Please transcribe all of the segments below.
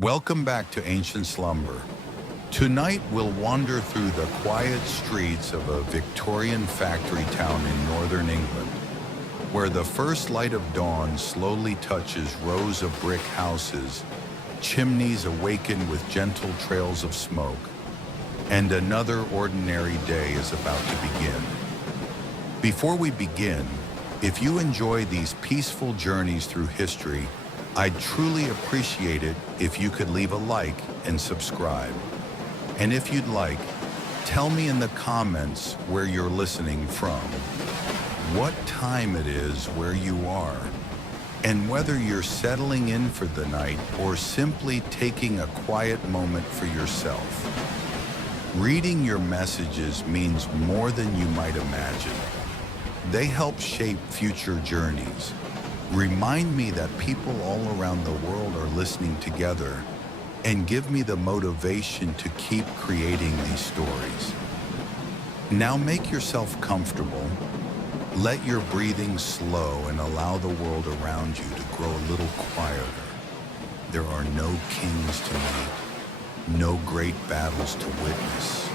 Welcome back to Ancient Slumber. Tonight we'll wander through the quiet streets of a Victorian factory town in northern England, where the first light of dawn slowly touches rows of brick houses, chimneys awaken with gentle trails of smoke, and another ordinary day is about to begin. Before we begin, if you enjoy these peaceful journeys through history, I'd truly appreciate it if you could leave a like and subscribe. And if you'd like, tell me in the comments where you're listening from, what time it is where you are, and whether you're settling in for the night or simply taking a quiet moment for yourself. Reading your messages means more than you might imagine. They help shape future journeys. Remind me that people all around the world are listening together, and give me the motivation to keep creating these stories. Now make yourself comfortable, let your breathing slow, and allow the world around you to grow a little quieter. There are no kings to meet, no great battles to witness,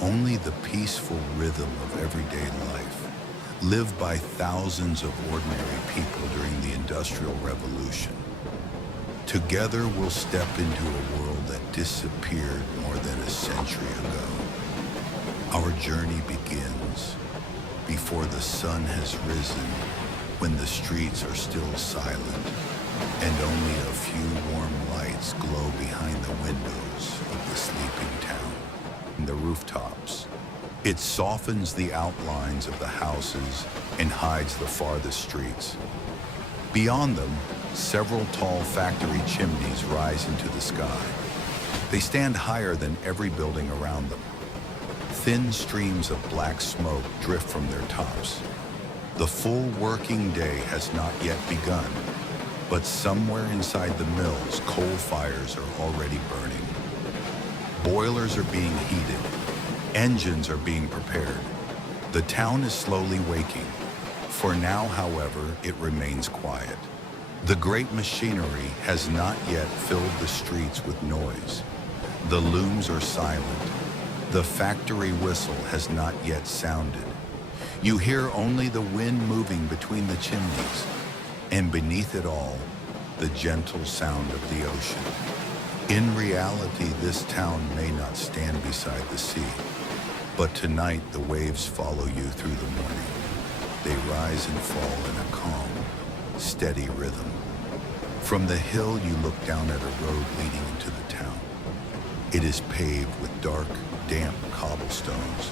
only the peaceful rhythm of everyday life, lived by thousands of ordinary people during the Industrial Revolution. Together we'll step into a world that disappeared more than a century ago. Our journey begins before the sun has risen, when the streets are still silent, and only a few warm lights glow behind the windows of the sleeping town. And the rooftops. It softens the outlines of the houses and hides the farthest streets. Beyond them, several tall factory chimneys rise into the sky. They stand higher than every building around them. Thin streams of black smoke drift from their tops. The full working day has not yet begun, but somewhere inside the mills, coal fires are already burning. Boilers are being heated. Engines are being prepared. The town is slowly waking. For now, however, it remains quiet. The great machinery has not yet filled the streets with noise. The looms are silent. The factory whistle has not yet sounded. You hear only the wind moving between the chimneys, and beneath it all, the gentle sound of the ocean. In reality, this town may not stand beside the sea, but tonight the waves follow you through the morning. They rise and fall in a calm, steady rhythm. From the hill you look down at a road leading into the town. It is paved with dark, damp cobblestones.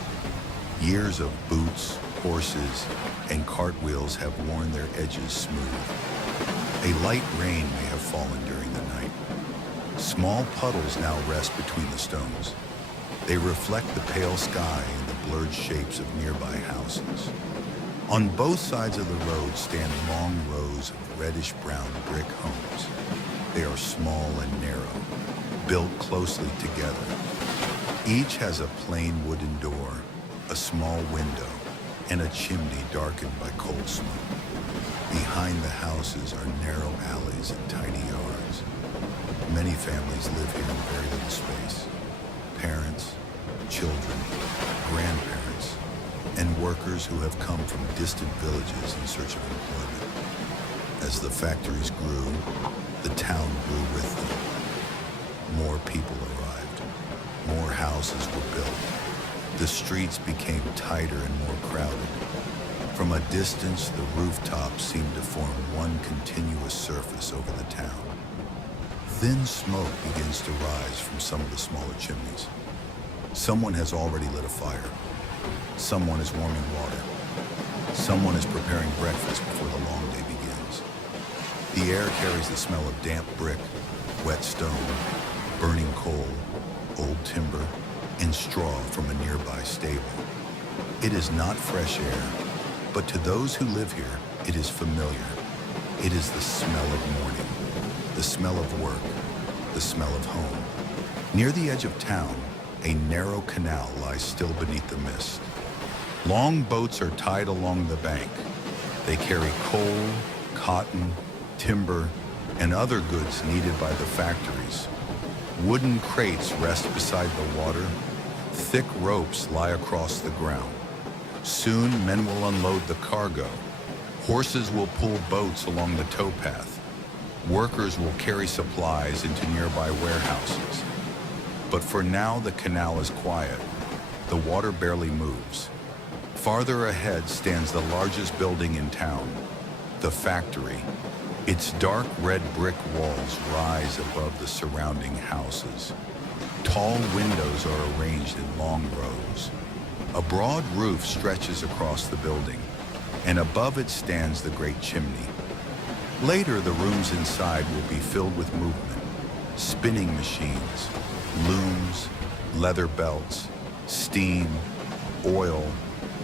Years of boots, horses, and cartwheels have worn their edges smooth. A light rain may have fallen during the night. Small puddles now rest between the stones. They reflect the pale sky and the blurred shapes of nearby houses. On both sides of the road stand long rows of reddish-brown brick homes. They are small and narrow, built closely together. Each has a plain wooden door, a small window, and a chimney darkened by coal smoke. Behind the houses are narrow alleys and tiny yards. Many families live here in very little space. Parents, children, grandparents, and workers who have come from distant villages in search of employment. As the factories grew, the town grew with them. More people arrived. More houses were built. The streets became tighter and more crowded. From a distance, the rooftops seemed to form one continuous surface over the town. Thin smoke begins to rise from some of the smaller chimneys. Someone has already lit a fire. Someone is warming water. Someone is preparing breakfast before the long day begins. The air carries the smell of damp brick, wet stone, burning coal, old timber, and straw from a nearby stable. It is not fresh air, but to those who live here, it is familiar. It is the smell of morning, the smell of work, the smell of home. Near the edge of town, a narrow canal lies still beneath the mist. Long boats are tied along the bank. They carry coal, cotton, timber, and other goods needed by the factories. Wooden crates rest beside the water. Thick ropes lie across the ground. Soon, men will unload the cargo. Horses will pull boats along the towpath. Workers will carry supplies into nearby warehouses. But for now, the canal is quiet. The water barely moves. Farther ahead stands the largest building in town, the factory. Its dark red brick walls rise above the surrounding houses. Tall windows are arranged in long rows. A broad roof stretches across the building, and above it stands the great chimney. Later, the rooms inside will be filled with movement: spinning machines, looms, leather belts, steam, oil,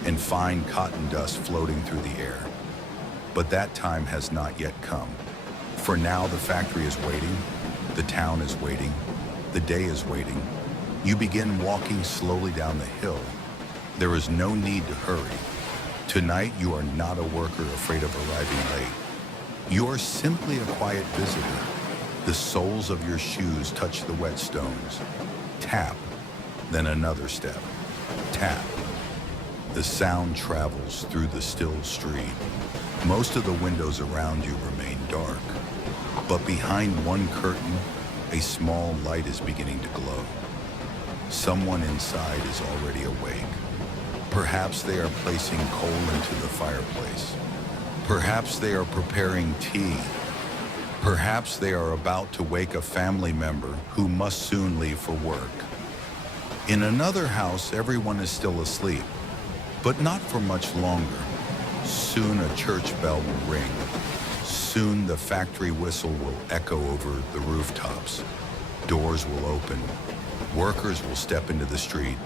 and fine cotton dust floating through the air. But that time has not yet come. For now, the factory is waiting, the town is waiting, the day is waiting. You begin walking slowly down the hill. There is no need to hurry. Tonight, you are not a worker afraid of arriving late. You are simply a quiet visitor. The soles of your shoes touch the wet stones. Tap, then another step. Tap. The sound travels through the still street. Most of the windows around you remain dark, but behind one curtain, a small light is beginning to glow. Someone inside is already awake. Perhaps they are placing coal into the fireplace. Perhaps they are preparing tea. Perhaps they are about to wake a family member who must soon leave for work. In another house, everyone is still asleep, but not for much longer. Soon a church bell will ring. Soon the factory whistle will echo over the rooftops. Doors will open. Workers will step into the street.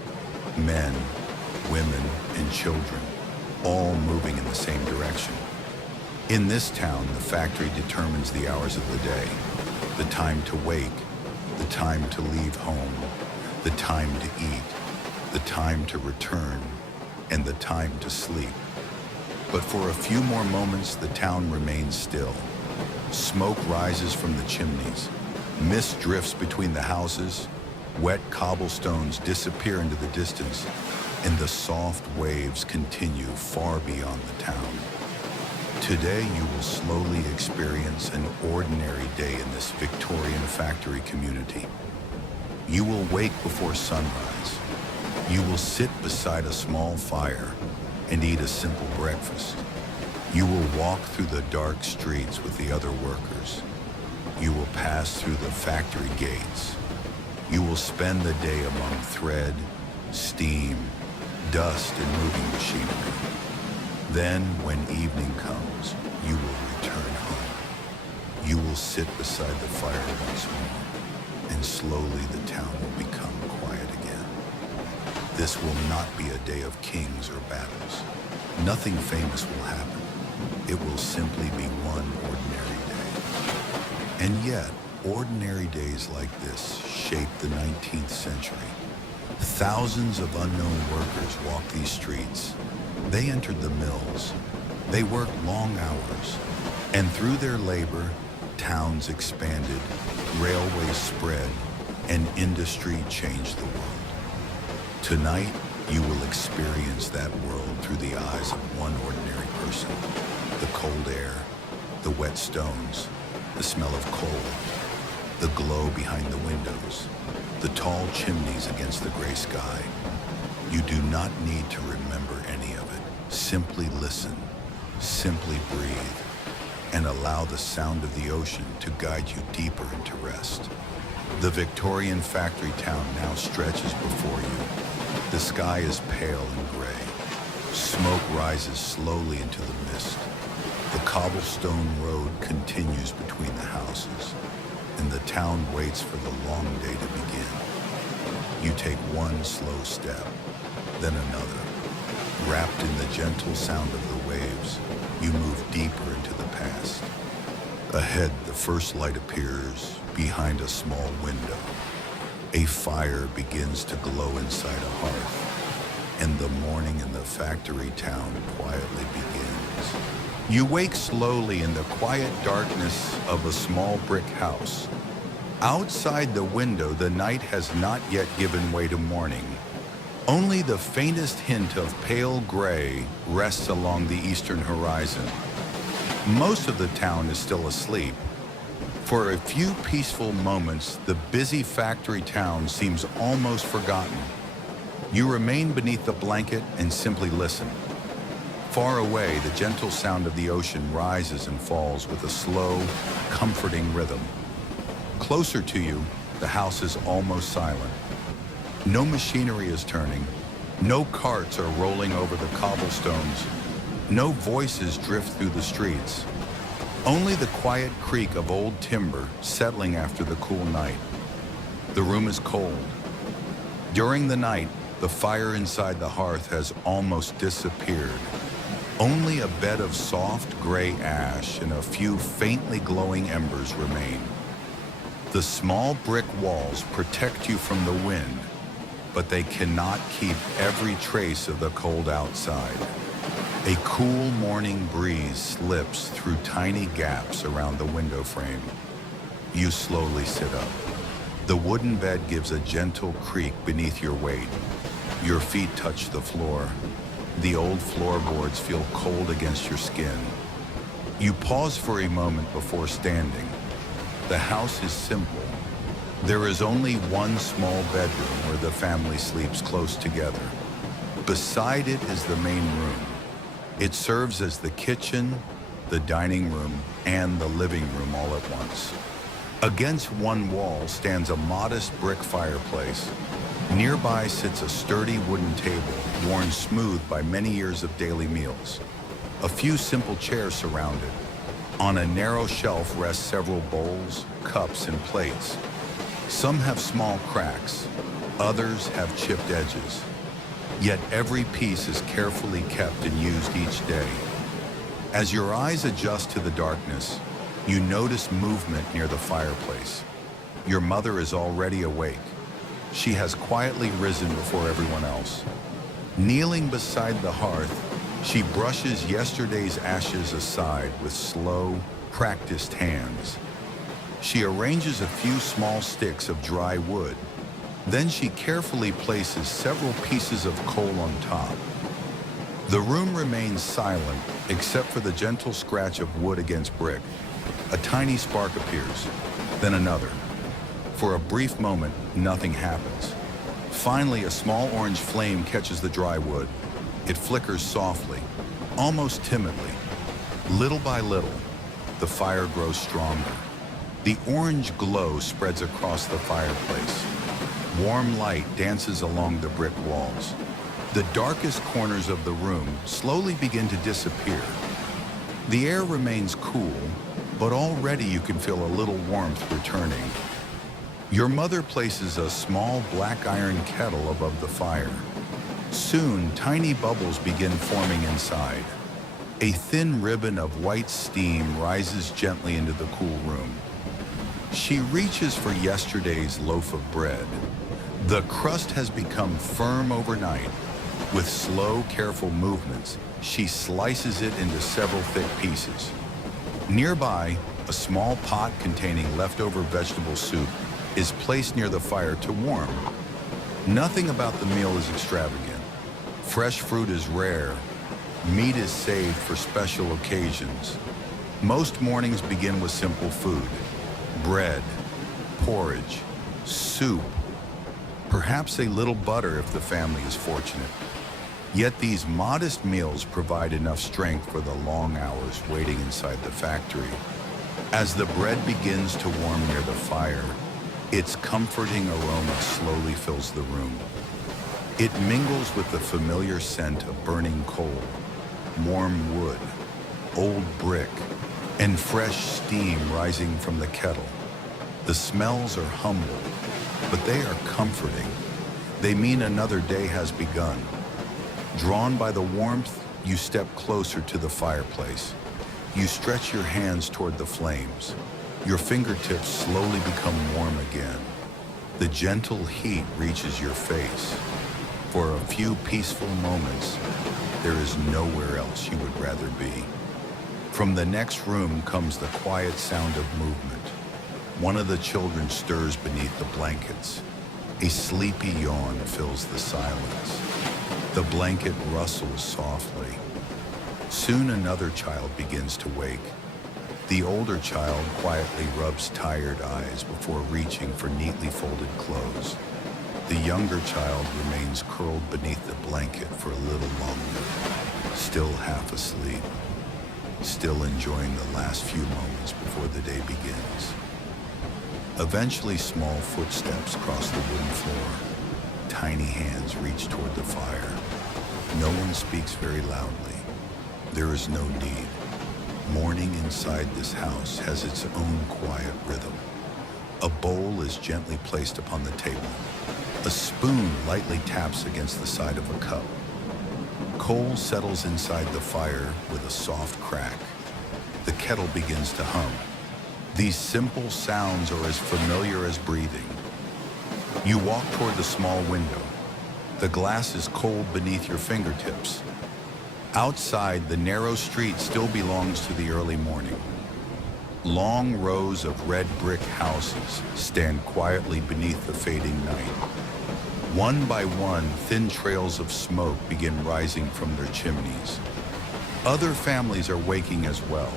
Men, women, and children, all moving in the same direction. In this town, the factory determines the hours of the day, the time to wake, the time to leave home, the time to eat, the time to return, and the time to sleep. But for a few more moments, the town remains still. Smoke rises from the chimneys. Mist drifts between the houses. Wet cobblestones disappear into the distance, and the soft waves continue far beyond the town. Today, you will slowly experience an ordinary day in this Victorian factory community. You will wake before sunrise. You will sit beside a small fire and eat a simple breakfast. You will walk through the dark streets with the other workers. You will pass through the factory gates. You will spend the day among thread, steam, dust, and moving machinery. Then, when evening comes, you will return home. You will sit beside the fire once more, and slowly the town will become quiet again. This will not be a day of kings or battles. Nothing famous will happen. It will simply be one ordinary day. And yet, ordinary days like this shaped the 19th century. Thousands of unknown workers walked these streets. They entered the mills. They worked long hours. And through their labor, towns expanded, railways spread, and industry changed the world. Tonight, you will experience that world through the eyes of one ordinary person. The cold air, the wet stones, the smell of coal, the glow behind the windows, the tall chimneys against the gray sky. You do not need to remember any of it. Simply listen, simply breathe, and allow the sound of the ocean to guide you deeper into rest. The Victorian factory town now stretches before you. The sky is pale and gray. Smoke rises slowly into the mist. The cobblestone road continues between the houses, and the town waits for the long day to begin. You take one slow step, then another. Wrapped in the gentle sound of the waves, you move deeper into the past. Ahead, the first light appears behind a small window. A fire begins to glow inside a hearth, and the morning in the factory town quietly begins. You wake slowly in the quiet darkness of a small brick house. Outside the window, the night has not yet given way to morning. Only the faintest hint of pale gray rests along the eastern horizon. Most of the town is still asleep. For a few peaceful moments, the busy factory town seems almost forgotten. You remain beneath the blanket and simply listen. Far away, the gentle sound of the ocean rises and falls with a slow, comforting rhythm. Closer to you, the house is almost silent. No machinery is turning. No carts are rolling over the cobblestones. No voices drift through the streets. Only the quiet creak of old timber settling after the cool night. The room is cold. During the night, the fire inside the hearth has almost disappeared. Only a bed of soft gray ash and a few faintly glowing embers remain. The small brick walls protect you from the wind, but they cannot keep every trace of the cold outside. A cool morning breeze slips through tiny gaps around the window frame. You slowly sit up. The wooden bed gives a gentle creak beneath your weight. Your feet touch the floor. The old floorboards feel cold against your skin. You pause for a moment before standing. The house is simple. There is only one small bedroom where the family sleeps close together. Beside it is the main room. It serves as the kitchen, the dining room, and the living room all at once. Against one wall stands a modest brick fireplace. Nearby sits a sturdy wooden table, worn smooth by many years of daily meals. A few simple chairs surround it. On a narrow shelf rest several bowls, cups, and plates. Some have small cracks, others have chipped edges. Yet every piece is carefully kept and used each day. As your eyes adjust to the darkness, you notice movement near the fireplace. Your mother is already awake. She has quietly risen before everyone else. Kneeling beside the hearth, she brushes yesterday's ashes aside with slow, practiced hands. She arranges a few small sticks of dry wood. Then she carefully places several pieces of coal on top. The room remains silent except for the gentle scratch of wood against brick. A tiny spark appears, then another. For a brief moment, nothing happens. Finally, a small orange flame catches the dry wood. It flickers softly, almost timidly. Little by little, the fire grows stronger. The orange glow spreads across the fireplace. Warm light dances along the brick walls. The darkest corners of the room slowly begin to disappear. The air remains cool, but already you can feel a little warmth returning. Your mother places a small black iron kettle above the fire. Soon, tiny bubbles begin forming inside. A thin ribbon of white steam rises gently into the cool room. She reaches for yesterday's loaf of bread. The crust has become firm overnight. With slow, careful movements, she slices it into several thick pieces. Nearby, a small pot containing leftover vegetable soup is placed near the fire to warm. Nothing about the meal is extravagant. Fresh fruit is rare. Meat is saved for special occasions. Most mornings begin with simple food: bread, porridge, soup, perhaps a little butter if the family is fortunate. Yet these modest meals provide enough strength for the long hours waiting inside the factory. As the bread begins to warm near the fire, its comforting aroma slowly fills the room. It mingles with the familiar scent of burning coal, warm wood, old brick, and fresh steam rising from the kettle. The smells are humble, but they are comforting. They mean another day has begun. Drawn by the warmth, you step closer to the fireplace. You stretch your hands toward the flames. Your fingertips slowly become warm again. The gentle heat reaches your face. For a few peaceful moments, there is nowhere else you would rather be. From the next room comes the quiet sound of movement. One of the children stirs beneath the blankets. A sleepy yawn fills the silence. The blanket rustles softly. Soon another child begins to wake. The older child quietly rubs tired eyes before reaching for neatly folded clothes. The younger child remains curled beneath the blanket for a little longer, still half asleep, still enjoying the last few moments before the day begins. Eventually, small footsteps cross the wooden floor. Tiny hands reach toward the fire. No one speaks very loudly. There is no need. Morning inside this house has its own quiet rhythm. A bowl is gently placed upon the table. A spoon lightly taps against the side of a cup. Coal settles inside the fire with a soft crack. The kettle begins to hum. These simple sounds are as familiar as breathing. You walk toward the small window. The glass is cold beneath your fingertips. Outside, the narrow street still belongs to the early morning. Long rows of red brick houses stand quietly beneath the fading night. One by one, thin trails of smoke begin rising from their chimneys. Other families are waking as well.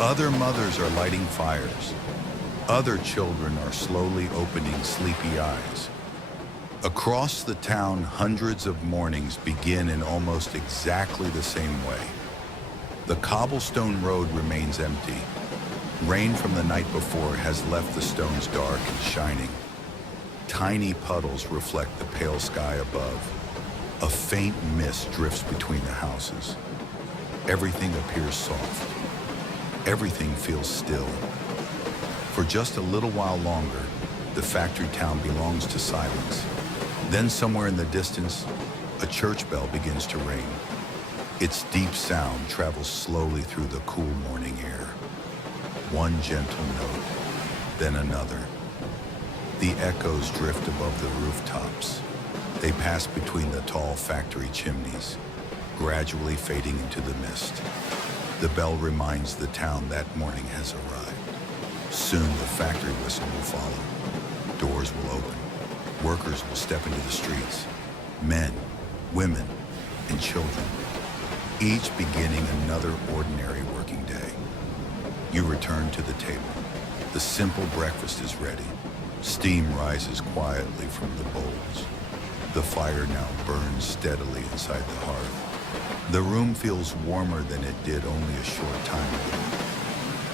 Other mothers are lighting fires. Other children are slowly opening sleepy eyes. Across the town, hundreds of mornings begin in almost exactly the same way. The cobblestone road remains empty. Rain from the night before has left the stones dark and shining. Tiny puddles reflect the pale sky above. A faint mist drifts between the houses. Everything appears soft. Everything feels still. For just a little while longer, the factory town belongs to silence. Then somewhere in the distance, a church bell begins to ring. Its deep sound travels slowly through the cool morning air. One gentle note, then another. The echoes drift above the rooftops. They pass between the tall factory chimneys, gradually fading into the mist. The bell reminds the town that morning has arrived. Soon the factory whistle will follow. Doors will open. Workers will step into the streets. Men, women, and children, each beginning another ordinary working day. You return to the table. The simple breakfast is ready. Steam rises quietly from the bowls. The fire now burns steadily inside the hearth. The room feels warmer than it did only a short time ago.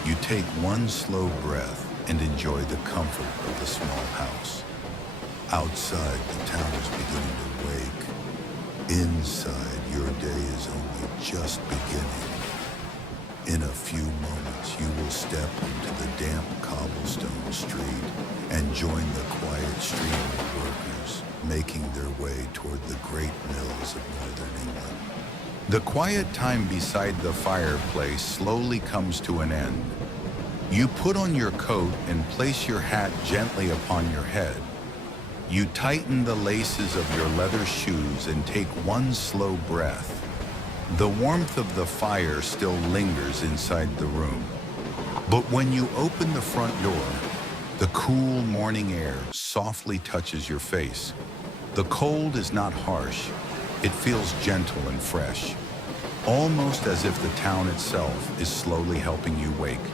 You take one slow breath and enjoy the comfort of the small house. Outside, the town is beginning to wake. Inside, your day is only just beginning. In a few moments, you will step into the damp cobblestone street and join the quiet stream of workers making their way toward the great mills of northern England. The quiet time beside the fireplace slowly comes to an end. You put on your coat and place your hat gently upon your head. You tighten the laces of your leather shoes and take one slow breath. The warmth of the fire still lingers inside the room. But when you open the front door, the cool morning air softly touches your face. The cold is not harsh. It feels gentle and fresh, almost as if the town itself is slowly helping you wake.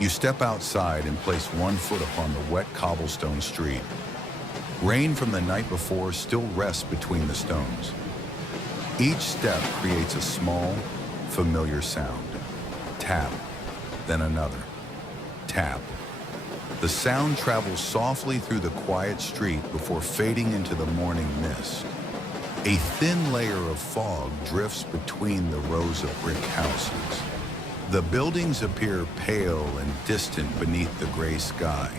You step outside and place one foot upon the wet cobblestone street. Rain from the night before still rests between the stones. Each step creates a small, familiar sound. Tap, then another. Tap. The sound travels softly through the quiet street before fading into the morning mist. A thin layer of fog drifts between the rows of brick houses. The buildings appear pale and distant beneath the gray sky.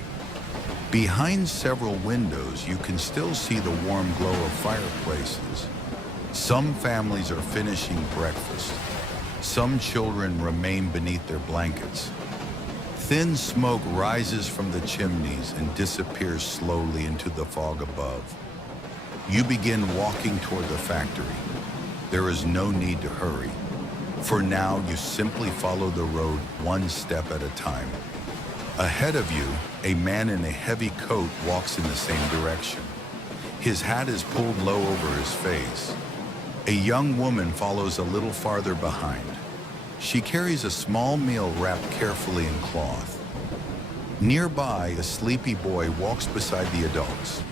Behind several windows, you can still see the warm glow of fireplaces. Some families are finishing breakfast. Some children remain beneath their blankets. Thin smoke rises from the chimneys and disappears slowly into the fog above. You begin walking toward the factory. There is no need to hurry. For now, you simply follow the road one step at a time. Ahead of you, a man in a heavy coat walks in the same direction. His hat is pulled low over his face. A young woman follows a little farther behind. She carries a small meal wrapped carefully in cloth. Nearby, a sleepy boy walks beside the adults.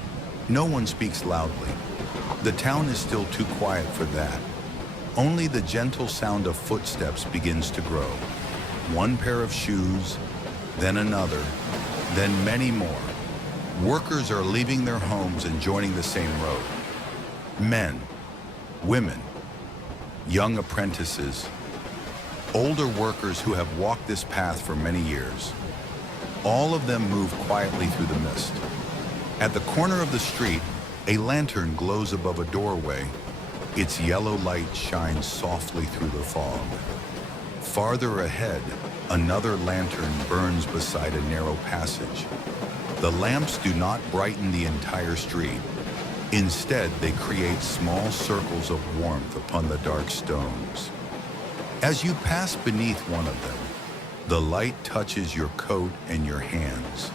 No one speaks loudly. The town is still too quiet for that. Only the gentle sound of footsteps begins to grow. One pair of shoes, then another, then many more. Workers are leaving their homes and joining the same road. Men, women, young apprentices, older workers who have walked this path for many years. All of them move quietly through the mist. At the corner of the street, a lantern glows above a doorway. Its yellow light shines softly through the fog. Farther ahead, another lantern burns beside a narrow passage. The lamps do not brighten the entire street. Instead, they create small circles of warmth upon the dark stones. As you pass beneath one of them, the light touches your coat and your hands.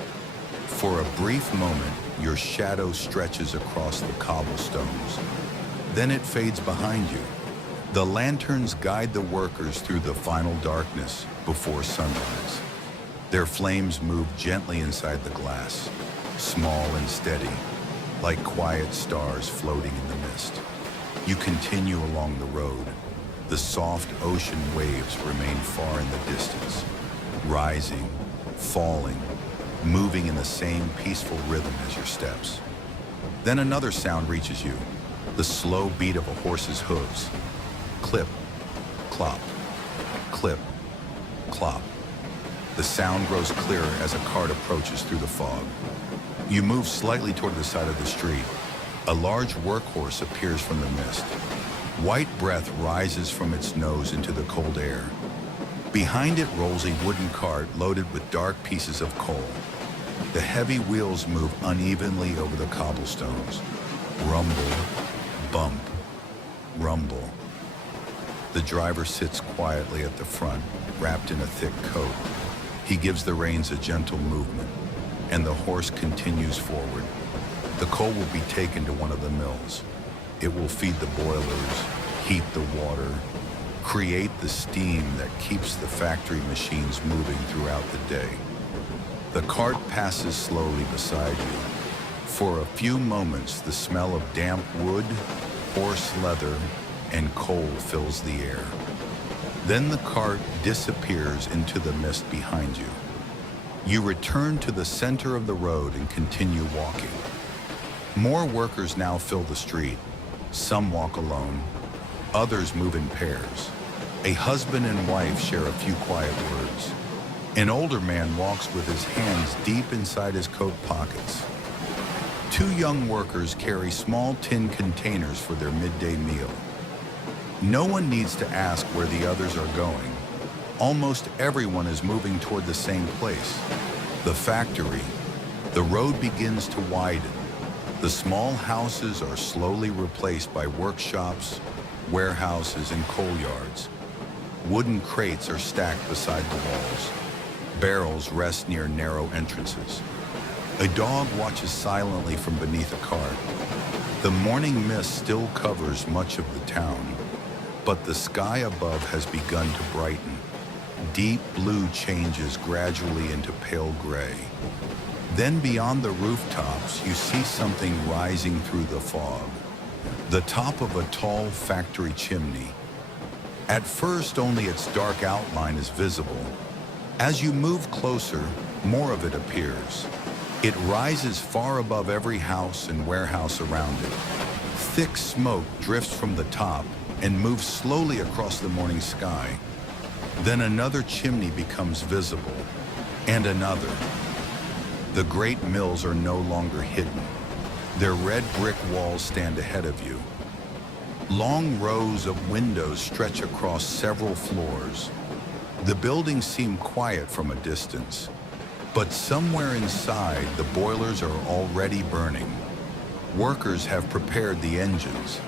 For a brief moment, your shadow stretches across the cobblestones. Then it fades behind you. The lanterns guide the workers through the final darkness before sunrise. Their flames move gently inside the glass, small and steady, like quiet stars floating in the mist. You continue along the road. The soft ocean waves remain far in the distance, rising, falling, moving in the same peaceful rhythm as your steps. Then another sound reaches you, the slow beat of a horse's hooves. Clip, clop, clip, clop. The sound grows clearer as a cart approaches through the fog. You move slightly toward the side of the street. A large workhorse appears from the mist. White breath rises from its nose into the cold air. Behind it rolls a wooden cart loaded with dark pieces of coal. The heavy wheels move unevenly over the cobblestones. Rumble, bump, rumble. The driver sits quietly at the front, wrapped in a thick coat. He gives the reins a gentle movement, and the horse continues forward. The coal will be taken to one of the mills. It will feed the boilers, heat the water, create the steam that keeps the factory machines moving throughout the day. The cart passes slowly beside you. For a few moments, the smell of damp wood, horse leather, and coal fills the air. Then the cart disappears into the mist behind you. You return to the center of the road and continue walking. More workers now fill the street. Some walk alone, others move in pairs. A husband and wife share a few quiet words. An older man walks with his hands deep inside his coat pockets. Two young workers carry small tin containers for their midday meal. No one needs to ask where the others are going. Almost everyone is moving toward the same place, the factory. The road begins to widen. The small houses are slowly replaced by workshops, warehouses, and coal yards. Wooden crates are stacked beside the walls. Barrels rest near narrow entrances. A dog watches silently from beneath a cart. The morning mist still covers much of the town, but the sky above has begun to brighten. Deep blue changes gradually into pale gray. Then beyond the rooftops, you see something rising through the fog. The top of a tall factory chimney. At first, only its dark outline is visible. As you move closer, more of it appears. It rises far above every house and warehouse around it. Thick smoke drifts from the top and moves slowly across the morning sky. Then another chimney becomes visible, and another. The great mills are no longer hidden. Their red brick walls stand ahead of you. Long rows of windows stretch across several floors. The buildings seem quiet from a distance, but somewhere inside, the boilers are already burning. Workers have prepared the engines.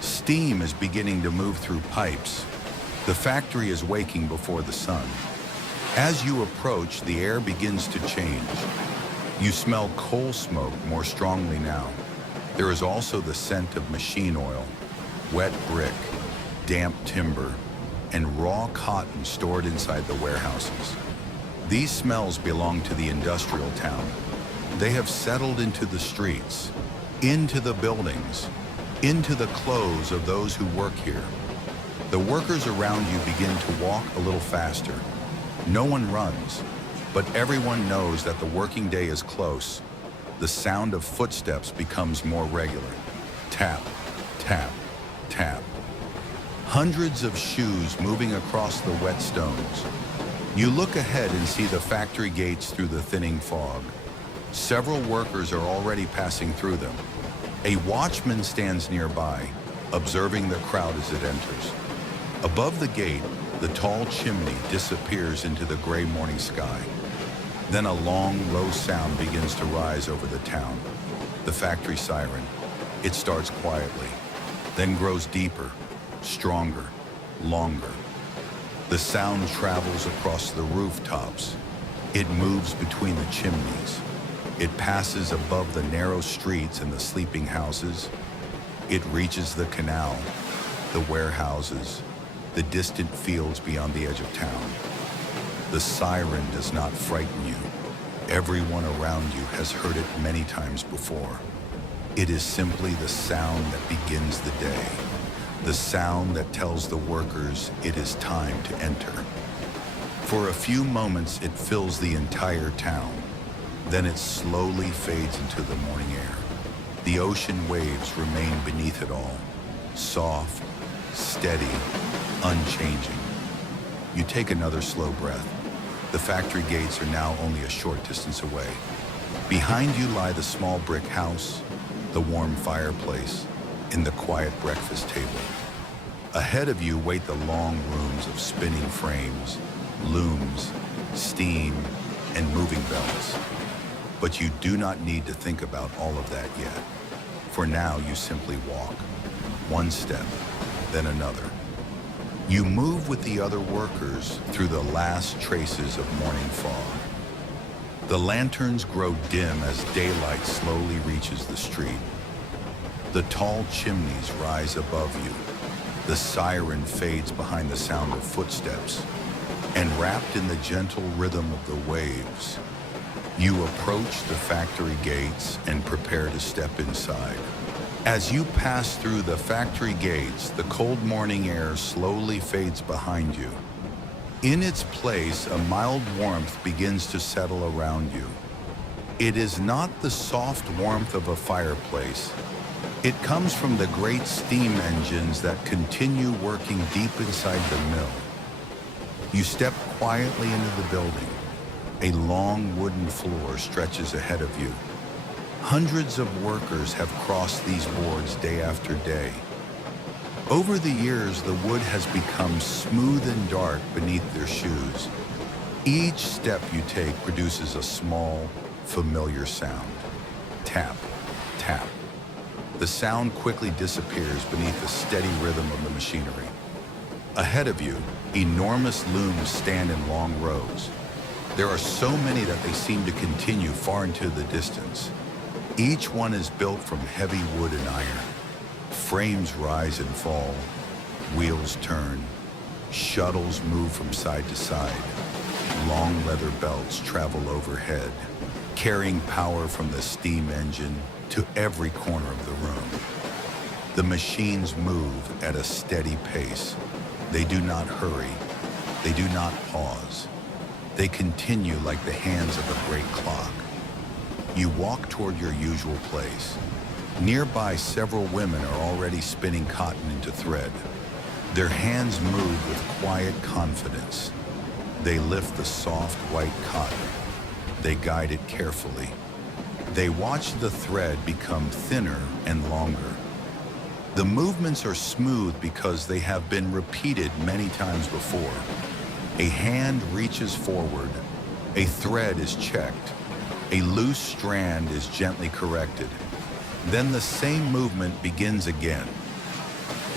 Steam is beginning to move through pipes. The factory is waking before the sun. As you approach, the air begins to change. You smell coal smoke more strongly now. There is also the scent of machine oil, wet brick, damp timber, and raw cotton stored inside the warehouses. These smells belong to the industrial town. They have settled into the streets, into the buildings, into the clothes of those who work here. The workers around you begin to walk a little faster. No one runs, but everyone knows that the working day is close. The sound of footsteps becomes more regular. Tap, tap, tap. Hundreds of shoes moving across the wet stones. You look ahead and see the factory gates through the thinning fog. Several workers are already passing through them. A watchman stands nearby, observing the crowd as it enters. Above the gate, the tall chimney disappears into the gray morning sky. Then a long, low sound begins to rise over the town. The factory siren. It starts quietly, then grows deeper, stronger, longer. The sound travels across the rooftops. It moves between the chimneys. It passes above the narrow streets and the sleeping houses. It reaches the canal, the warehouses, the distant fields beyond the edge of town. The siren does not frighten you. Everyone around you has heard it many times before. It is simply the sound that begins the day, the sound that tells the workers it is time to enter. For a few moments, it fills the entire town. Then it slowly fades into the morning air. The ocean waves remain beneath it all, soft, steady, unchanging. You take another slow breath. The factory gates are now only a short distance away. Behind you lie the small brick house, the warm fireplace, and the quiet breakfast table. Ahead of you wait the long rooms of spinning frames, looms, steam, and moving belts. But you do not need to think about all of that yet. For now, you simply walk, one step, then another. You move with the other workers through the last traces of morning fog. The lanterns grow dim as daylight slowly reaches the street. The tall chimneys rise above you. The siren fades behind the sound of footsteps. And wrapped in the gentle rhythm of the waves, you approach the factory gates and prepare to step inside. As you pass through the factory gates, the cold morning air slowly fades behind you. In its place, a mild warmth begins to settle around you. It is not the soft warmth of a fireplace. It comes from the great steam engines that continue working deep inside the mill. You step quietly into the building. A long wooden floor stretches ahead of you. Hundreds of workers have crossed these boards day after day. Over the years, the wood has become smooth and dark beneath their shoes. Each step you take produces a small, familiar sound. Tap, tap. The sound quickly disappears beneath the steady rhythm of the machinery. Ahead of you, enormous looms stand in long rows. There are so many that they seem to continue far into the distance. Each one is built from heavy wood and iron. Frames rise and fall, wheels turn, shuttles move from side to side. Long leather belts travel overhead, carrying power from the steam engine to every corner of the room. The machines move at a steady pace. They do not hurry. They do not pause. They continue like the hands of a great clock. You walk toward your usual place. Nearby, several women are already spinning cotton into thread. Their hands move with quiet confidence. They lift the soft white cotton. They guide it carefully. They watch the thread become thinner and longer. The movements are smooth because they have been repeated many times before. A hand reaches forward. A thread is checked. A loose strand is gently corrected. Then the same movement begins again.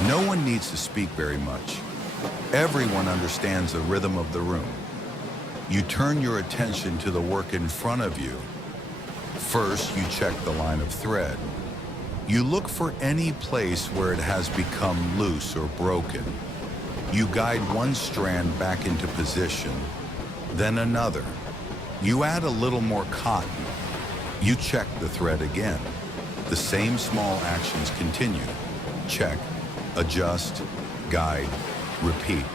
No one needs to speak very much. Everyone understands the rhythm of the room. You turn your attention to the work in front of you. First, you check the line of thread. You look for any place where it has become loose or broken. You guide one strand back into position, then another. You add a little more cotton. You check the thread again. The same small actions continue. Check, adjust, guide, repeat.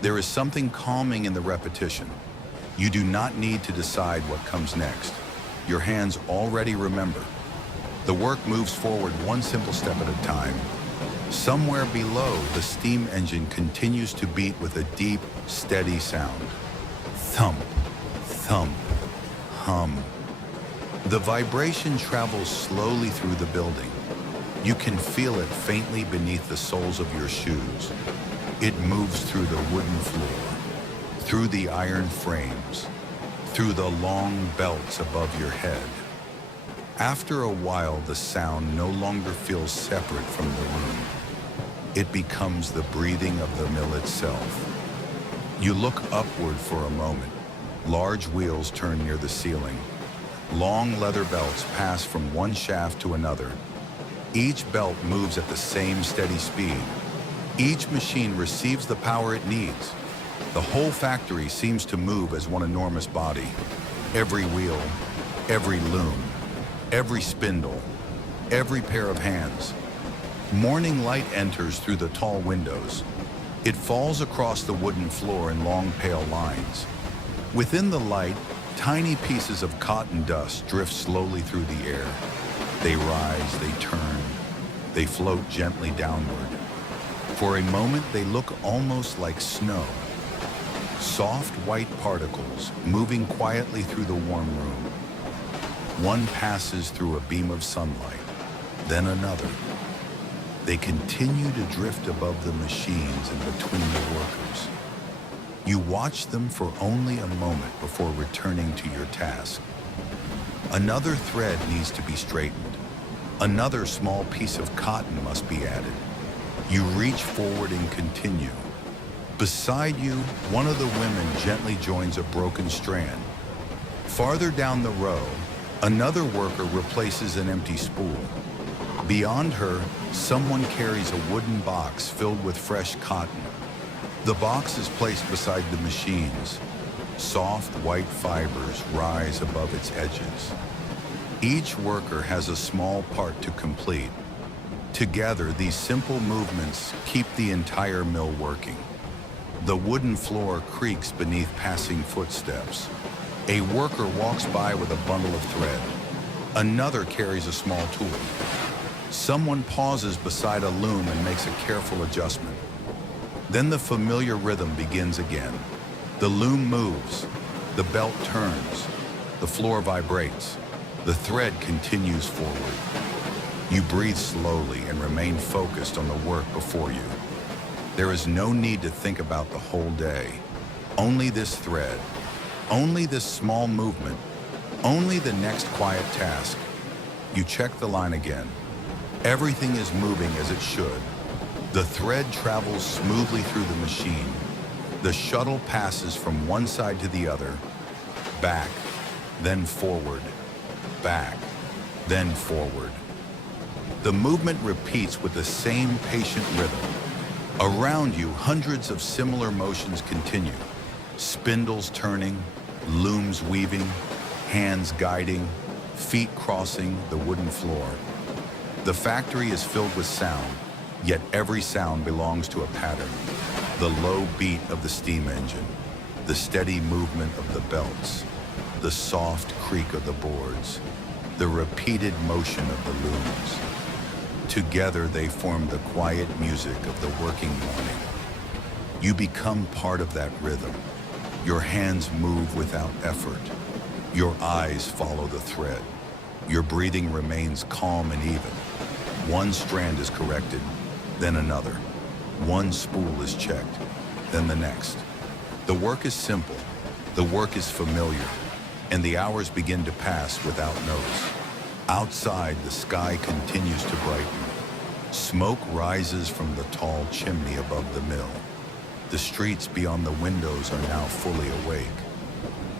There is something calming in the repetition. You do not need to decide what comes next. Your hands already remember. The work moves forward one simple step at a time. Somewhere below, the steam engine continues to beat with a deep, steady sound. Thump, thump, hum. The vibration travels slowly through the building. You can feel it faintly beneath the soles of your shoes. It moves through the wooden floor, through the iron frames, through the long belts above your head. After a while, the sound no longer feels separate from the room. It becomes the breathing of the mill itself. You look upward for a moment. Large wheels turn near the ceiling. Long leather belts pass from one shaft to another. Each belt moves at the same steady speed. Each machine receives the power it needs. The whole factory seems to move as one enormous body. Every wheel, every loom, every spindle, every pair of hands. Morning light enters through the tall windows. It falls across the wooden floor in long pale lines. Within the light, tiny pieces of cotton dust drift slowly through the air. They rise, they turn, they float gently downward. For a moment, they look almost like snow. Soft white particles moving quietly through the warm room. One passes through a beam of sunlight, then another. They continue to drift above the machines and between the workers. You watch them for only a moment before returning to your task. Another thread needs to be straightened. Another small piece of cotton must be added. You reach forward and continue. Beside you, one of the women gently joins a broken strand. Farther down the row, another worker replaces an empty spool. Beyond her, someone carries a wooden box filled with fresh cotton. The box is placed beside the machines. Soft white fibers rise above its edges. Each worker has a small part to complete. Together, these simple movements keep the entire mill working. The wooden floor creaks beneath passing footsteps. A worker walks by with a bundle of thread. Another carries a small tool. Someone pauses beside a loom and makes a careful adjustment. Then the familiar rhythm begins again. The loom moves, the belt turns, the floor vibrates, the thread continues forward. You breathe slowly and remain focused on the work before you. There is no need to think about the whole day. Only this thread, only this small movement, only the next quiet task. You check the line again. Everything is moving as it should. The thread travels smoothly through the machine. The shuttle passes from one side to the other, back, then forward, back, then forward. The movement repeats with the same patient rhythm. Around you, hundreds of similar motions continue. Spindles turning, looms weaving, hands guiding, feet crossing the wooden floor. The factory is filled with sound, yet every sound belongs to a pattern. The low beat of the steam engine, the steady movement of the belts, the soft creak of the boards, the repeated motion of the looms. Together they form the quiet music of the working morning. You become part of that rhythm. Your hands move without effort. Your eyes follow the thread. Your breathing remains calm and even. One strand is corrected, then another. One spool is checked, then the next. The work is simple, the work is familiar, and the hours begin to pass without notice. Outside, the sky continues to brighten. Smoke rises from the tall chimney above the mill. The streets beyond the windows are now fully awake.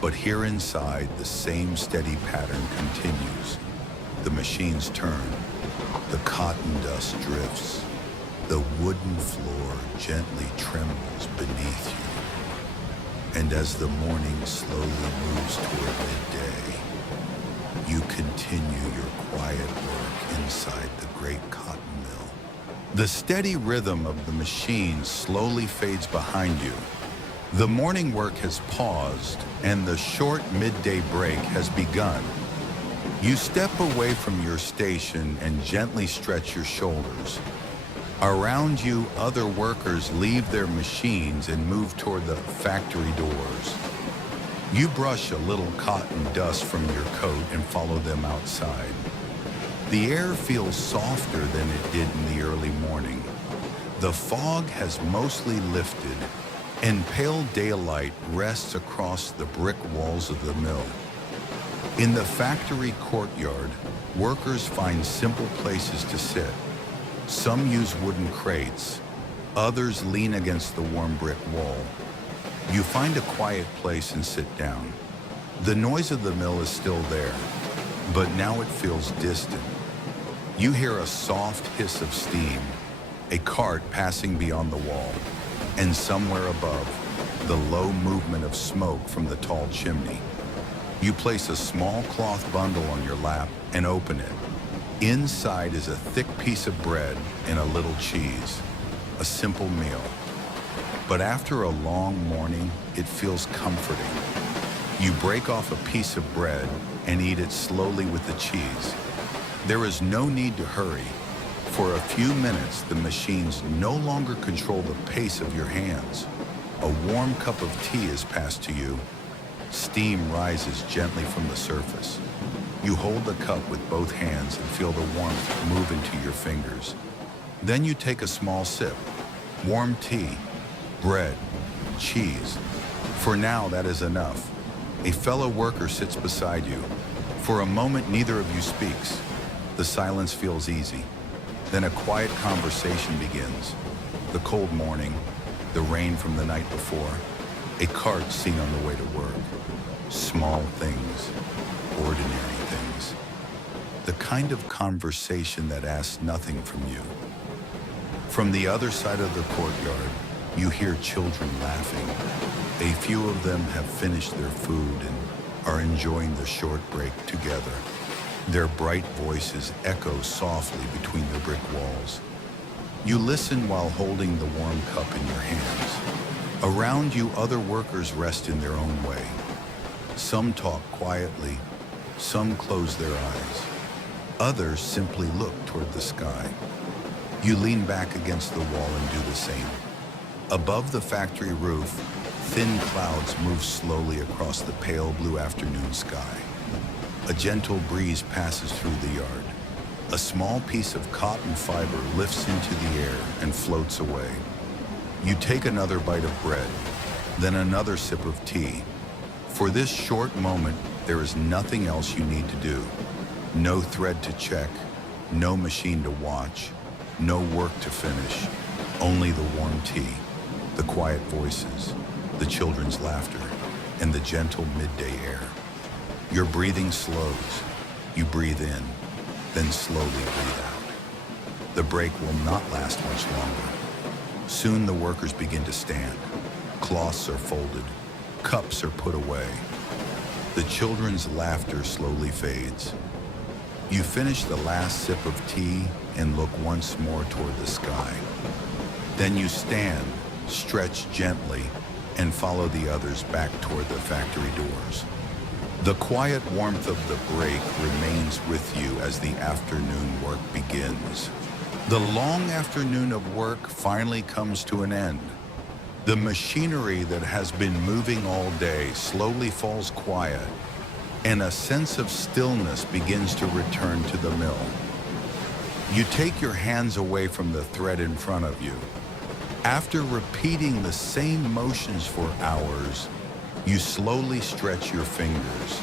But here inside, the same steady pattern continues. The machines turn, the cotton dust drifts, the wooden floor gently trembles beneath you. And as the morning slowly moves toward midday, you continue your quiet work inside the great cotton mill. The steady rhythm of the machine slowly fades behind you. The morning work has paused, and the short midday break has begun. You step away from your station and gently stretch your shoulders. Around you, other workers leave their machines and move toward the factory doors. You brush a little cotton dust from your coat and follow them outside. The air feels softer than it did in the early morning. The fog has mostly lifted, and pale daylight rests across the brick walls of the mill. In the factory courtyard, workers find simple places to sit. Some use wooden crates, others lean against the warm brick wall. You find a quiet place and sit down. The noise of the mill is still there, but now it feels distant. You hear a soft hiss of steam, a cart passing beyond the wall, and somewhere above, the low movement of smoke from the tall chimney. You place a small cloth bundle on your lap and open it. Inside is a thick piece of bread and a little cheese, a simple meal. But after a long morning, it feels comforting. You break off a piece of bread and eat it slowly with the cheese. There is no need to hurry. For a few minutes, the machines no longer control the pace of your hands. A warm cup of tea is passed to you. Steam rises gently from the surface. You hold the cup with both hands and feel the warmth move into your fingers. Then you take a small sip. Warm tea, bread, cheese. For now, that is enough. A fellow worker sits beside you. For a moment, neither of you speaks. The silence feels easy. Then a quiet conversation begins. The cold morning, the rain from the night before, a cart seen on the way to work. Small things, ordinary things. The kind of conversation that asks nothing from you. From the other side of the courtyard, you hear children laughing. A few of them have finished their food and are enjoying the short break together. Their bright voices echo softly between the brick walls. You listen while holding the warm cup in your hands. Around you, other workers rest in their own way. Some talk quietly, some close their eyes. Others simply look toward the sky. You lean back against the wall and do the same. Above the factory roof, thin clouds move slowly across the pale blue afternoon sky. A gentle breeze passes through the yard. A small piece of cotton fiber lifts into the air and floats away. You take another bite of bread, then another sip of tea. For this short moment, there is nothing else you need to do. No thread to check, no machine to watch, no work to finish, only the warm tea, the quiet voices, the children's laughter, and the gentle midday air. Your breathing slows. You breathe in, then slowly breathe out. The break will not last much longer. Soon the workers begin to stand. Cloths are folded. Cups are put away. The children's laughter slowly fades. You finish the last sip of tea and look once more toward the sky. Then you stand, stretch gently, and follow the others back toward the factory doors. The quiet warmth of the break remains with you as the afternoon work begins. The long afternoon of work finally comes to an end. The machinery that has been moving all day slowly falls quiet, and a sense of stillness begins to return to the mill. You take your hands away from the thread in front of you. After repeating the same motions for hours, you slowly stretch your fingers.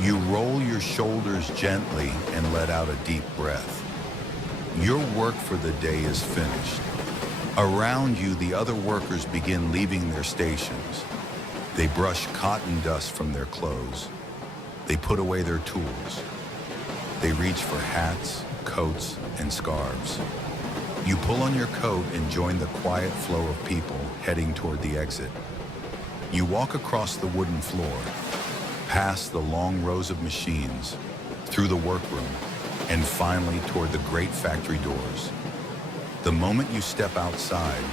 You roll your shoulders gently and let out a deep breath. Your work for the day is finished. Around you, the other workers begin leaving their stations. They brush cotton dust from their clothes. They put away their tools. They reach for hats, coats, and scarves. You pull on your coat and join the quiet flow of people heading toward the exit. You walk across the wooden floor, past the long rows of machines, through the workroom, and finally toward the great factory doors. The moment you step outside,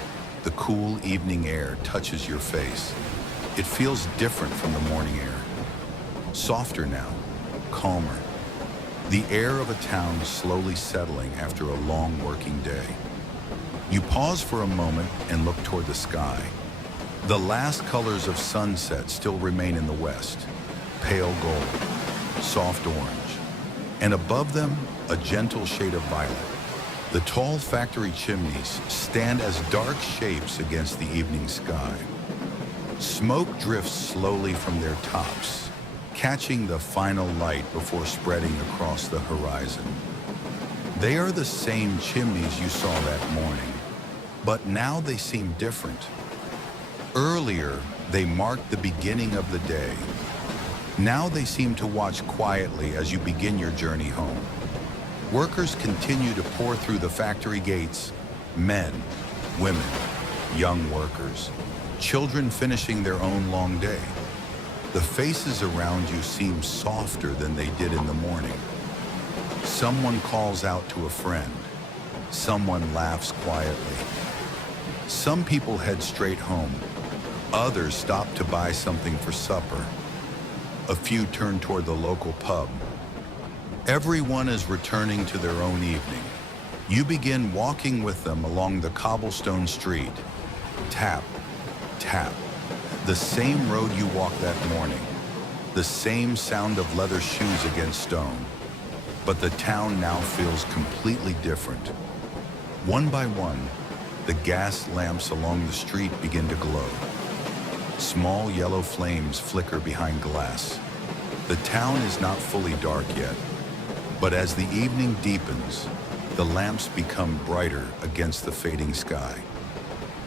the cool evening air touches your face. It feels different from the morning air. Softer now, calmer. The air of a town slowly settling after a long working day. You pause for a moment and look toward the sky. The last colors of sunset still remain in the west. Pale gold, soft orange, and above them, a gentle shade of violet. The tall factory chimneys stand as dark shapes against the evening sky. Smoke drifts slowly from their tops, catching the final light before spreading across the horizon. They are the same chimneys you saw that morning, but now they seem different. Earlier, they marked the beginning of the day. Now they seem to watch quietly as you begin your journey home. Workers continue to pour through the factory gates, men, women, young workers, children finishing their own long day. The faces around you seem softer than they did in the morning. Someone calls out to a friend. Someone laughs quietly. Some people head straight home. Others stop to buy something for supper. A few turn toward the local pub. Everyone is returning to their own evening. You begin walking with them along the cobblestone street. Tap, tap. The same road you walked that morning. The same sound of leather shoes against stone. But the town now feels completely different. One by one, the gas lamps along the street begin to glow. Small yellow flames flicker behind glass. The town is not fully dark yet, but as the evening deepens, the lamps become brighter against the fading sky.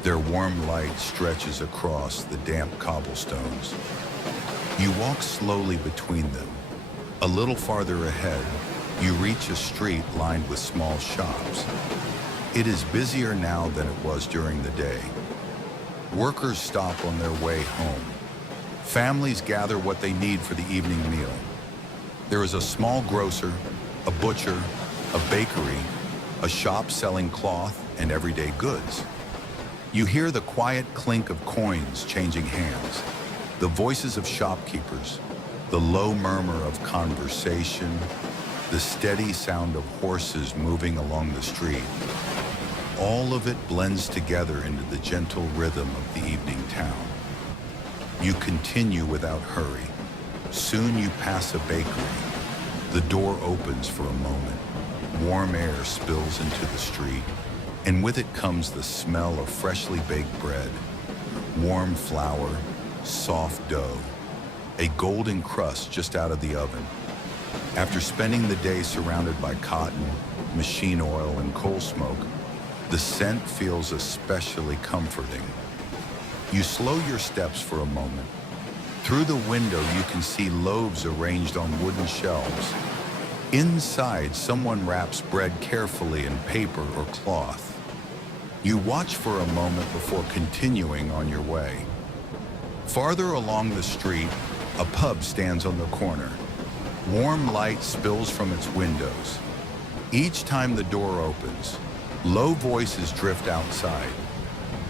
Their warm light stretches across the damp cobblestones. You walk slowly between them. A little farther ahead, you reach a street lined with small shops. It is busier now than it was during the day. Workers stop on their way home. Families gather what they need for the evening meal. There is a small grocer, a butcher, a bakery, a shop selling cloth and everyday goods. You hear the quiet clink of coins changing hands, the voices of shopkeepers, the low murmur of conversation, the steady sound of horses moving along the street. All of it blends together into the gentle rhythm of the evening town. You continue without hurry. Soon you pass a bakery. The door opens for a moment. Warm air spills into the street, and with it comes the smell of freshly baked bread, warm flour, soft dough, a golden crust just out of the oven. After spending the day surrounded by cotton, machine oil, and coal smoke, the scent feels especially comforting. You slow your steps for a moment. Through the window, you can see loaves arranged on wooden shelves. Inside, someone wraps bread carefully in paper or cloth. You watch for a moment before continuing on your way. Farther along the street, a pub stands on the corner. Warm light spills from its windows. Each time the door opens, low voices drift outside.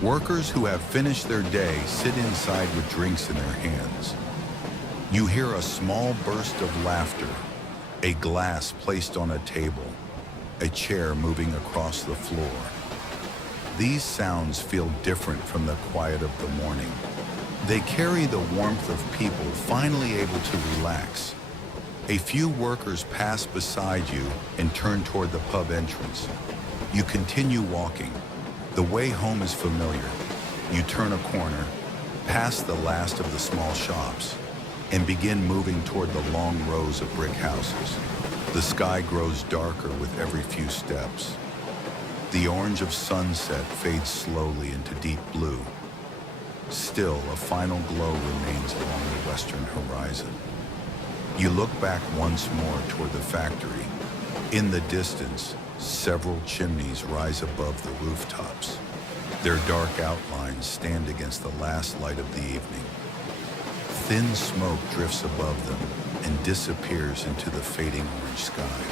Workers who have finished their day sit inside with drinks in their hands. You hear a small burst of laughter, a glass placed on a table, a chair moving across the floor. These sounds feel different from the quiet of the morning. They carry the warmth of people finally able to relax. A few workers pass beside you and turn toward the pub entrance. You continue walking. The way home is familiar. You turn a corner, pass the last of the small shops, and begin moving toward the long rows of brick houses. The sky grows darker with every few steps. The orange of sunset fades slowly into deep blue. Still, a final glow remains along the western horizon. You look back once more toward the factory. In the distance, several chimneys rise above the rooftops. Their dark outlines stand against the last light of the evening. Thin smoke drifts above them and disappears into the fading orange sky.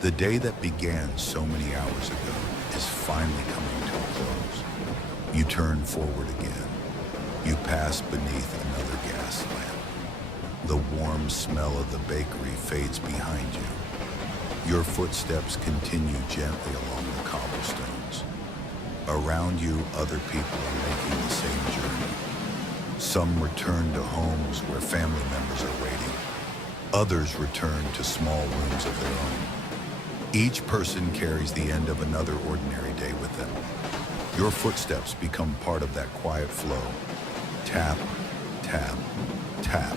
The day that began so many hours ago is finally coming to a close. You turn forward again. You pass beneath another gas lamp. The warm smell of the bakery fades behind you. Your footsteps continue gently along the cobblestones. Around you, other people are making the same journey. Some return to homes where family members are waiting. Others return to small rooms of their own. Each person carries the end of another ordinary day with them. Your footsteps become part of that quiet flow. Tap, tap, tap.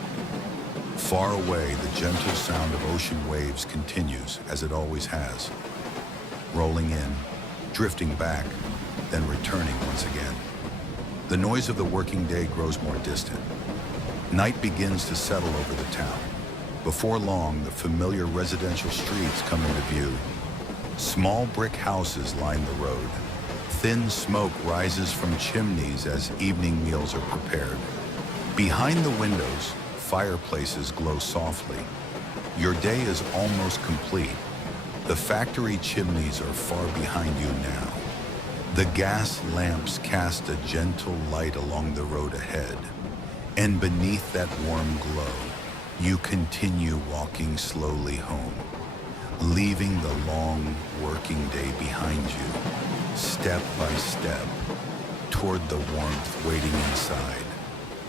Far away, the gentle sound of ocean waves continues, as it always has. Rolling in, drifting back, then returning once again. The noise of the working day grows more distant. Night begins to settle over the town. Before long, the familiar residential streets come into view. Small brick houses line the road. Thin smoke rises from chimneys as evening meals are prepared. Behind the windows, fireplaces glow softly. Your day is almost complete. The factory chimneys are far behind you now. The gas lamps cast a gentle light along the road ahead, and beneath that warm glow, you continue walking slowly home, leaving the long working day behind you, step by step, toward the warmth waiting inside.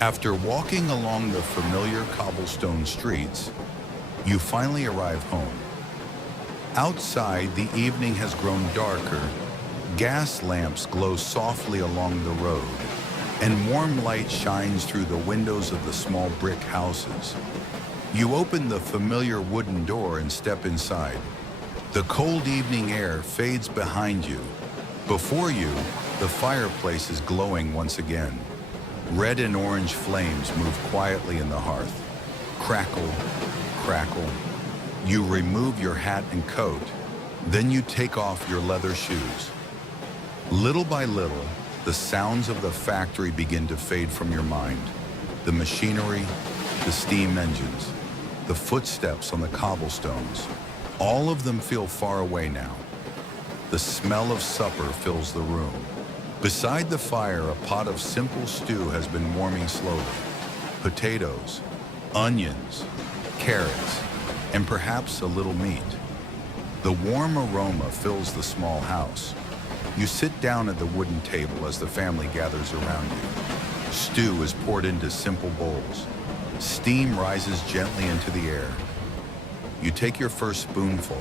After walking along the familiar cobblestone streets, you finally arrive home. Outside, the evening has grown darker. Gas lamps glow softly along the road, and warm light shines through the windows of the small brick houses. You open the familiar wooden door and step inside. The cold evening air fades behind you. Before you, the fireplace is glowing once again. Red and orange flames move quietly in the hearth. Crackle, crackle. You remove your hat and coat. Then you take off your leather shoes. Little by little, the sounds of the factory begin to fade from your mind. The machinery, the steam engines, the footsteps on the cobblestones, all of them feel far away now. The smell of supper fills the room. Beside the fire, a pot of simple stew has been warming slowly. Potatoes, onions, carrots, and perhaps a little meat. The warm aroma fills the small house. You sit down at the wooden table as the family gathers around you. Stew is poured into simple bowls. Steam rises gently into the air. You take your first spoonful.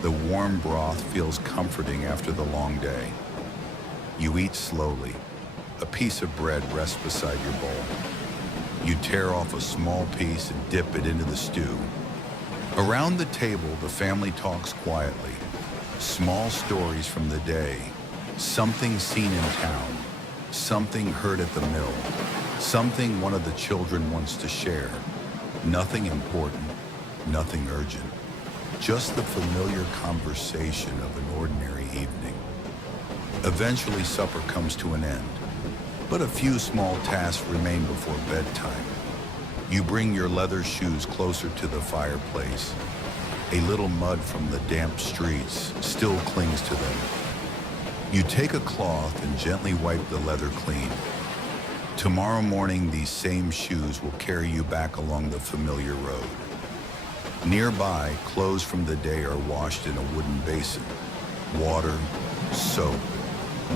The warm broth feels comforting after the long day. You eat slowly. A piece of bread rests beside your bowl. You tear off a small piece and dip it into the stew. Around the table, the family talks quietly. Small stories from the day. Something seen in town. Something heard at the mill. Something one of the children wants to share. Nothing important, nothing urgent. Just the familiar conversation of an ordinary evening. Eventually, supper comes to an end, but a few small tasks remain before bedtime. You bring your leather shoes closer to the fireplace. A little mud from the damp streets still clings to them. You take a cloth and gently wipe the leather clean. Tomorrow morning, these same shoes will carry you back along the familiar road. Nearby, clothes from the day are washed in a wooden basin. Water, soap,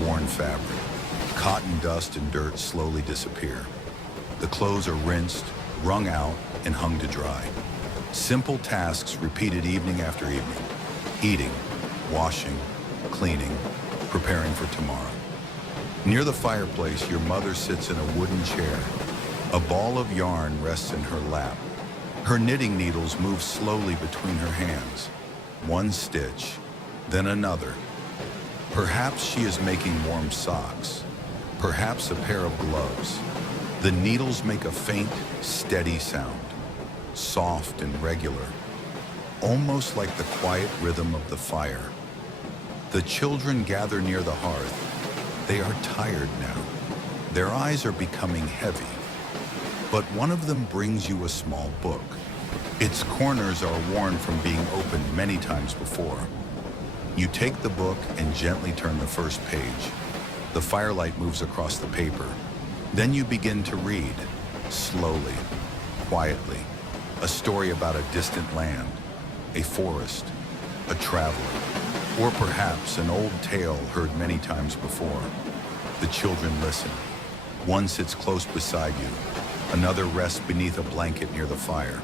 worn fabric, cotton dust and dirt slowly disappear. The clothes are rinsed, wrung out, and hung to dry. Simple tasks repeated evening after evening. Eating, washing, cleaning, preparing for tomorrow. Near the fireplace, your mother sits in a wooden chair. A ball of yarn rests in her lap. Her knitting needles move slowly between her hands. One stitch, then another. Perhaps she is making warm socks, perhaps a pair of gloves. The needles make a faint, steady sound, soft and regular, almost like the quiet rhythm of the fire. The children gather near the hearth. They are tired now. Their eyes are becoming heavy. But one of them brings you a small book. Its corners are worn from being opened many times before. You take the book and gently turn the first page. The firelight moves across the paper. Then you begin to read, slowly, quietly, a story about a distant land, a forest, a traveler, or perhaps an old tale heard many times before. The children listen. One sits close beside you. Another rests beneath a blanket near the fire.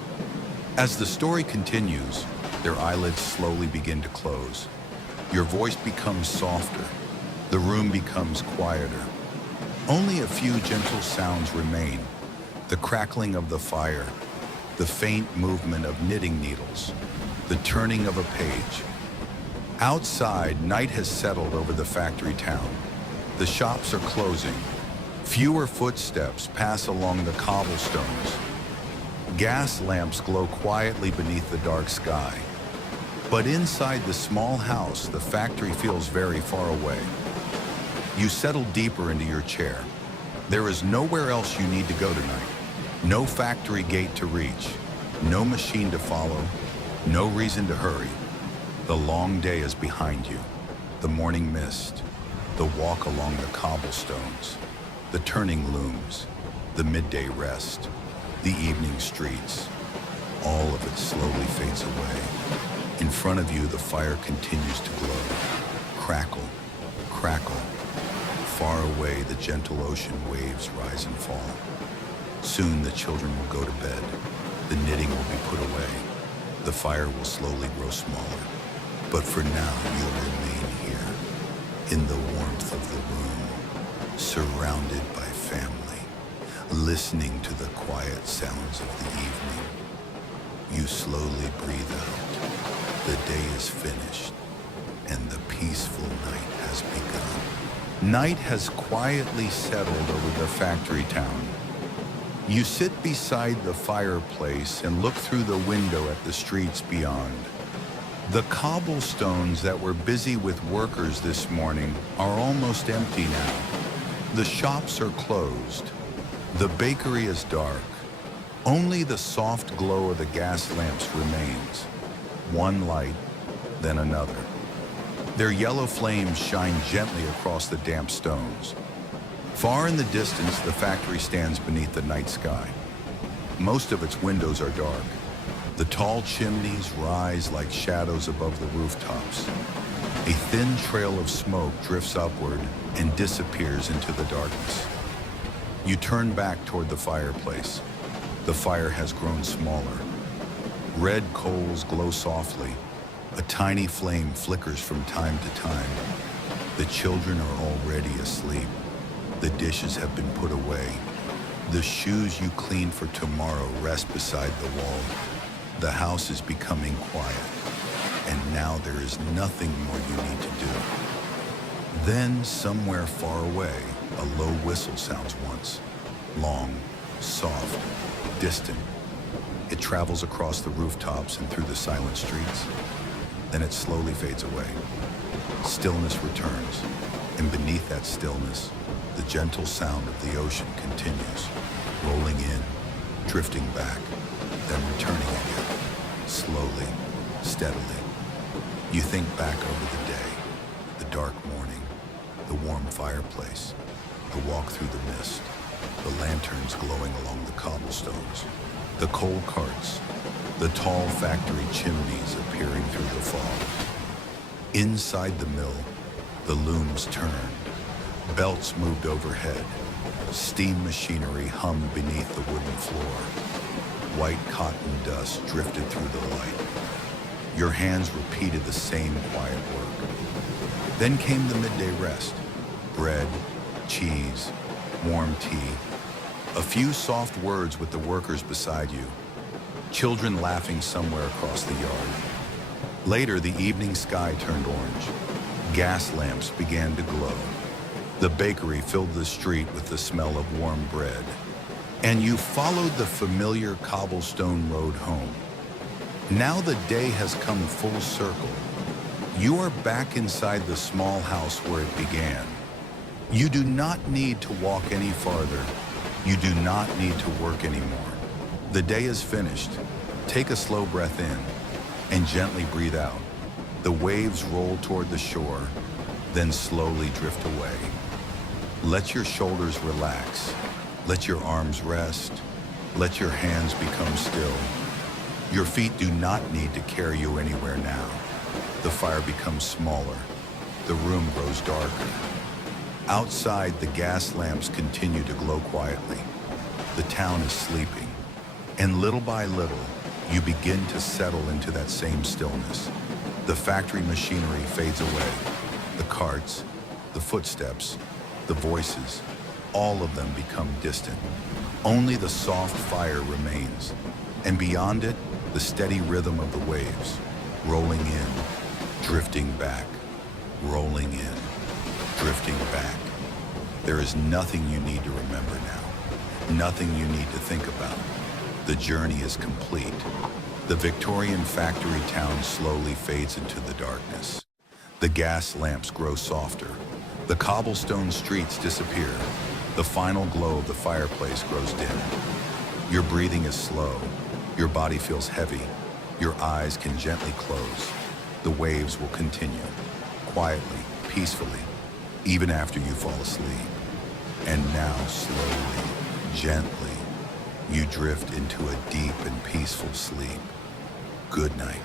As the story continues, their eyelids slowly begin to close. Your voice becomes softer. The room becomes quieter. Only a few gentle sounds remain. The crackling of the fire, the faint movement of knitting needles, the turning of a page. Outside, night has settled over the factory town. The shops are closing. Fewer footsteps pass along the cobblestones. Gas lamps glow quietly beneath the dark sky. But inside the small house, the factory feels very far away. You settle deeper into your chair. There is nowhere else you need to go tonight. No factory gate to reach. No machine to follow. No reason to hurry. The long day is behind you. The morning mist. The walk along the cobblestones. The turning looms. The midday rest. The evening streets. All of it slowly fades away. In front of you, the fire continues to glow. Crackle, crackle. Far away, the gentle ocean waves rise and fall. Soon the children will go to bed. The knitting will be put away. The fire will slowly grow smaller. But for now, you'll remain here, in the warmth of the room, surrounded by family, listening to the quiet sounds of the evening. You slowly breathe out. The day is finished, and the peaceful night has begun. Night has quietly settled over the factory town. You sit beside the fireplace and look through the window at the streets beyond. The cobblestones that were busy with workers this morning are almost empty now. The shops are closed. The bakery is dark. Only the soft glow of the gas lamps remains. One light, then another. Their yellow flames shine gently across the damp stones. Far in the distance, the factory stands beneath the night sky. Most of its windows are dark. The tall chimneys rise like shadows above the rooftops. A thin trail of smoke drifts upward and disappears into the darkness. You turn back toward the fireplace. The fire has grown smaller. Red coals glow softly. A tiny flame flickers from time to time. The children are already asleep. The dishes have been put away. The shoes you clean for tomorrow rest beside the wall. The house is becoming quiet, and now there is nothing more you need to do. Then, somewhere far away, a low whistle sounds once. Long, soft, distant. It travels across the rooftops and through the silent streets. Then it slowly fades away. Stillness returns, and beneath that stillness, the gentle sound of the ocean continues, rolling in, drifting back, then returning again, slowly, steadily. You think back over the day, the dark morning, the warm fireplace, the walk through the mist, the lanterns glowing along the cobblestones, the coal carts, the tall factory chimneys appearing through the fog. Inside the mill, the looms turned, belts moved overhead, steam machinery hummed beneath the wooden floor. White cotton dust drifted through the light. Your hands repeated the same quiet work. Then came the midday rest. Bread, cheese, warm tea, a few soft words with the workers beside you, children laughing somewhere across the yard. Later, the evening sky turned orange. Gas lamps began to glow. The bakery filled the street with the smell of warm bread. And you followed the familiar cobblestone road home. Now the day has come full circle. You are back inside the small house where it began. You do not need to walk any farther. You do not need to work anymore. The day is finished. Take a slow breath in and gently breathe out. The waves roll toward the shore, then slowly drift away. Let your shoulders relax. Let your arms rest. Let your hands become still. Your feet do not need to carry you anywhere now. The fire becomes smaller. The room grows darker. Outside, the gas lamps continue to glow quietly. The town is sleeping. And little by little, you begin to settle into that same stillness. The factory machinery fades away. The carts, the footsteps, the voices, all of them become distant. Only the soft fire remains. And beyond it, the steady rhythm of the waves, rolling in, drifting back, rolling in, drifting back. There is nothing you need to remember now, nothing you need to think about. The journey is complete. The Victorian factory town slowly fades into the darkness. The gas lamps grow softer. The cobblestone streets disappear. The final glow of the fireplace grows dim. Your breathing is slow. Your body feels heavy. Your eyes can gently close. The waves will continue, quietly, peacefully, even after you fall asleep. And now, slowly, gently, you drift into a deep and peaceful sleep. Good night.